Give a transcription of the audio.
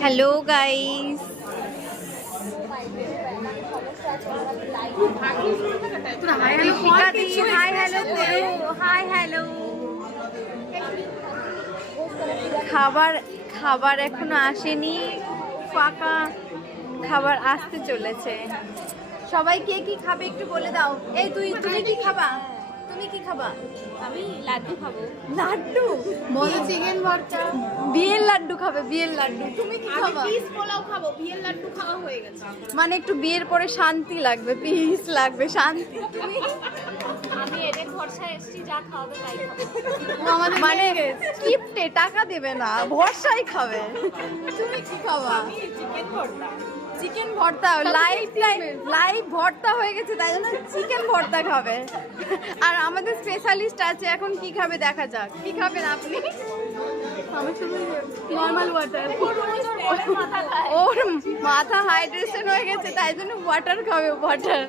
Hello guys, hi hello hi hello. খাবার এখনো আসেনি, ফাঁকা, খাবার আসতে চলেছে। সবাই কে কি খাবে একটু বলে দাও। এই তুমি কি খাবা? তুমি কি খাবা? আমি লাড্ডু খাবো। লাড্ডু? চিকেন ভর্তা। বিয়ের লাড্ডু খাবে? বিয়ের লাড্ডু। তুমি কি খাবা? পিস পোলাও খাবো, বিয়ের লাড্ডু খাওয়া হয়ে গেছে। মানে একটু বিয়ের পরে শান্তি লাগবে, পিস লাগবে, শান্তি। তুমি? আমি এদের ভরসায় এসেছি, যা খাওয়াবে তাই খাবো। মানে গিফটে টাকা দেবে না, ভরসাই খাবে। তুমি কি খাবা? চিকেন ভর্তা। চিকেন ভর্তা লাইভ ভর্তা হয়ে গেছে, তাই জন্য চিকেন ভর্তা খাবে। আর আমাদের স্পেশালিস্ট আছে, এখন কি খাবে দেখা যাক। কি খাবেন আপনি? আমি শুধু নর্মাল ওয়াটার। ওর মাথা হাইড্রেশন হয়ে গেছে, তাই জন্য ওয়াটার খাবে, ওয়াটার।